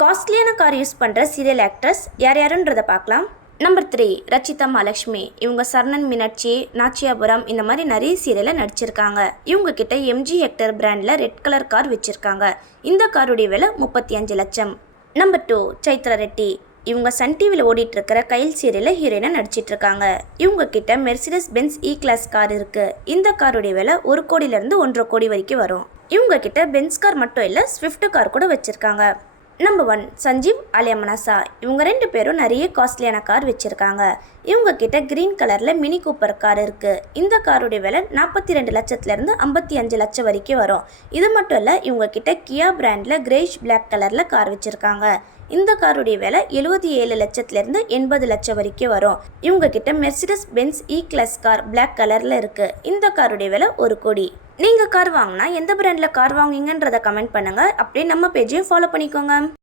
காஸ்ட்லியான car use பண்ணுற serial actors யார் யாருன்றதை பார்க்கலாம். நம்பர் 3 ரச்சிதா மகாலட்சுமி. இவங்க சரணன் மீனாட்சி, நாச்சியாபுரம் இந்த மாதிரி நிறைய சீரியலில் நடிச்சிருக்காங்க. இவங்க கிட்ட எம்ஜி ஹெக்டர் பிராண்டில் ரெட் கலர் கார் வச்சுருக்காங்க. இந்த காருடைய விலை 35 லட்சம். நம்பர் 2 சைத்ரா ரெட்டி. இவங்க சன் டிவியில் ஓடிட்டுருக்கிற கைல் சீரியலில் ஹீரோயினாக நடிச்சிட்ருக்காங்க. இவங்க கிட்ட மெர்சிடஸ் பென்ஸ் இ கிளாஸ் கார் இருக்குது. இந்த காருடைய விலை 1 கோடியிலேருந்து 1.5 கோடி வரைக்கும் வரும். இவங்க கிட்ட பென்ஸ் கார் மட்டும் இல்லை, ஸ்விஃப்ட் கார் கூட வச்சுருக்காங்க. நம்பர் 1 சஞ்சீவ் அலியா மனாசா. இவங்க 2 பேரும் நிறைய காஸ்ட்லியான கார் வச்சுருக்காங்க. இவங்க கிட்ட கிரீன் கலரில் மினி கூப்பர் கார் இருக்குது. இந்த காருடைய விலை 42 லட்சத்துலேருந்து 55 லட்சம் வரைக்கும் வரும். இது மட்டும் இல்லை, இவங்க கிட்ட கியா பிராண்டில் கிரேஷ் பிளாக் கலரில் கார் வச்சுருக்காங்க. இந்த காருடைய விலை 77 லட்சத்துலேருந்து 80 லட்சம் வரைக்கும் வரும். இவங்க கிட்ட மெர்சிடஸ் பென்ஸ் இ கிளாஸ் கார் பிளாக் கலரில் இருக்குது. இந்த காருடைய விலை 1 கோடி. நீங்கள் கார் வாங்கினா எந்த பிராண்டில் கார் வாங்குவீங்கன்றதை கமெண்ட் பண்ணுங்கள். அப்படியே நம்ம பேஜையும் ஃபாலோ பண்ணிக்கோங்க.